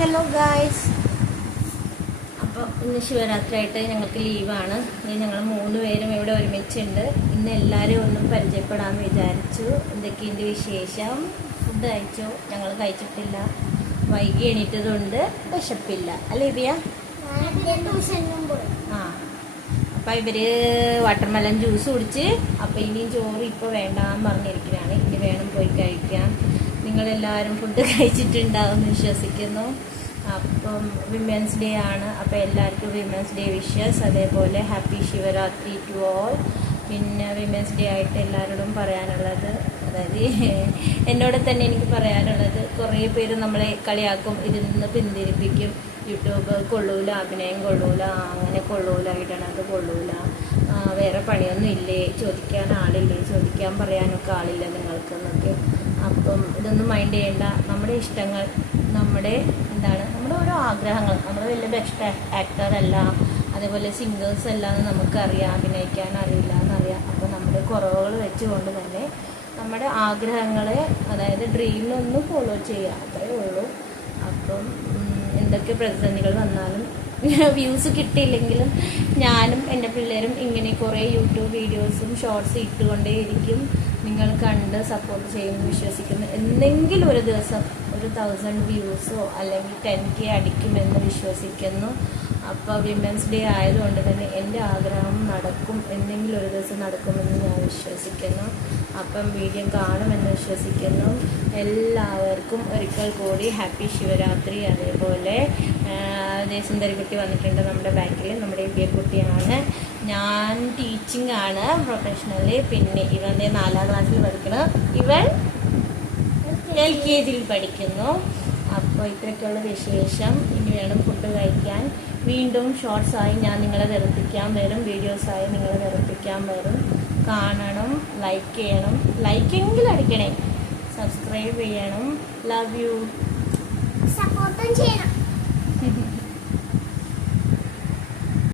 Hello guys. അപ്പോൾ ഇന്ന് ശിവരാത്രി ആയിട്ട് ഞങ്ങൾക്ക് ലീവാണ്. ഇനി ഞങ്ങൾ 3 പേരും ഇവിടെ ഒരുമിച്ചുണ്ട്. ഇന്ന് എല്ലാവരെയും ഒന്നും പരിചയപ്പെടാമെന്ന് വിചാരിച്ചു. എന്തൊക്കെയുണ്ട് വിശേഷം? ഫുഡ് കഴിച്ചോ? ഞങ്ങൾ കഴിച്ചിട്ടില്ല. വൈകി എണീറ്റതുകൊണ്ട് വിശപ്പില്ല അല്ലേ ഇവയ? ആ, അപ്പം ഇവർ വാട്ടർമെലൺ ജ്യൂസ് കുടിച്ച് അപ്പം ഇനിയും ചോറ് ഇപ്പോൾ വേണ്ടാന്ന് പറഞ്ഞിരിക്കുകയാണ്. ഇനി വേണം പോയി കഴിക്കാൻ. നിങ്ങളെല്ലാവരും ഫുഡ് കഴിച്ചിട്ടുണ്ടാവുമെന്ന് വിശ്വസിക്കുന്നു. അപ്പം വിമൻസ് ഡേ ആണ്. അപ്പോൾ എല്ലാവർക്കും വിമൻസ് ഡേ വിഷസ്. അതേപോലെ ഹാപ്പി ശിവരാത്രി ടു ഓൾ. പിന്നെ വിമൻസ് ഡേ ആയിട്ട് എല്ലാവരോടും പറയാനുള്ളത്, അതായത് എന്നോട് തന്നെ എനിക്ക് പറയാനുള്ളത്, കുറേ പേര് നമ്മളെ കളിയാക്കും, ഇതിൽ നിന്ന് പിന്തിരിപ്പിക്കും. യൂട്യൂബ് കൊള്ളൂല, അഭിനയം കൊള്ളൂല, അങ്ങനെ കൊള്ളൂല, ഇടണത് കൊള്ളൂല, വേറെ പണിയൊന്നും ഇല്ലേ, ചോദിക്കാൻ ആളില്ലേ, ചോദിക്കാൻ പറയാനൊക്കെ ആളില്ല നിങ്ങൾക്കെന്നൊക്കെ. അപ്പം ഇതൊന്നും മൈൻഡ് ചെയ്യേണ്ട. നമ്മുടെ ഇഷ്ടങ്ങൾ, നമ്മുടെ നമ്മുടെ ഓരോ ആഗ്രഹങ്ങൾ. നമ്മൾ വലിയ ബെസ്റ്റ് ആക്ടറല്ല, അതേപോലെ സിംഗേഴ്സ് അല്ലാന്ന് നമുക്കറിയാം, അഭിനയിക്കാൻ അറിയില്ല എന്നറിയാം. അപ്പോൾ നമ്മുടെ കുറവുകൾ വെച്ചുകൊണ്ട് തന്നെ നമ്മുടെ ആഗ്രഹങ്ങളെ, അതായത് ഡ്രീമിനൊന്ന് ഫോളോ ചെയ്യുക, അത്രയേ ഉള്ളൂ. അപ്പം എന്തൊക്കെ പ്രതിസന്ധികൾ വന്നാലും വ്യൂസ് കിട്ടിയില്ലെങ്കിലും ഞാനും എൻ്റെ പിള്ളേരും ഇങ്ങനെ കുറേ യൂട്യൂബ് വീഡിയോസും ഷോർട്സ് ഇട്ടുകൊണ്ടേയിരിക്കും. നിങ്ങൾ കണ്ട് സപ്പോർട്ട് ചെയ്യുമെന്ന് വിശ്വസിക്കുന്നു. എന്തെങ്കിലും ഒരു ദിവസം 1000 വ്യൂസോ അല്ലെങ്കിൽ 10K അടിക്കുമെന്ന് വിശ്വസിക്കുന്നു. അപ്പോൾ വിമൻസ് ഡേ ആയതുകൊണ്ട് തന്നെ എൻ്റെ ആഗ്രഹം നടക്കും, എന്തെങ്കിലും ഒരു ദിവസം നടക്കുമെന്ന് ഞാൻ വിശ്വസിക്കുന്നു. അപ്പം വീഡിയോ കാണുമെന്ന് വിശ്വസിക്കുന്നു. എല്ലാവർക്കും ഒരിക്കൽ കൂടി ഹാപ്പി ശിവരാത്രി. അതേപോലെ സുന്ദരിക്കുട്ടി വന്നിട്ടുണ്ട് നമ്മുടെ ബാക്കിൽ. നമ്മുടെ കുട്ടിയാണ്. ഞാൻ ടീച്ചിങ് ആണ് പ്രൊഫഷണലി. പിന്നെ ഇവൻ്റെ 4ാം ക്ലാസ്സിൽ പഠിക്കണം, ഇവൻ LKGയിൽ പഠിക്കുന്നു. അപ്പോൾ ഇത്രയൊക്കെയുള്ള വിശേഷം. ഇനി വേണം ഫുഡ് കഴിക്കാൻ. വീണ്ടും ഷോർട്സായി ഞാൻ നിങ്ങളെ വെറുപ്പിക്കാൻ വരും, വീഡിയോസായി നിങ്ങളെ വെറുപ്പിക്കാൻ വരും. കാണണം, ലൈക്ക് ചെയ്യണം, ലൈക്കെങ്കിലും അടിക്കണേ, സബ്സ്ക്രൈബ് ചെയ്യണം. Love you. സപ്പോർട്ടും ചെയ്യണം.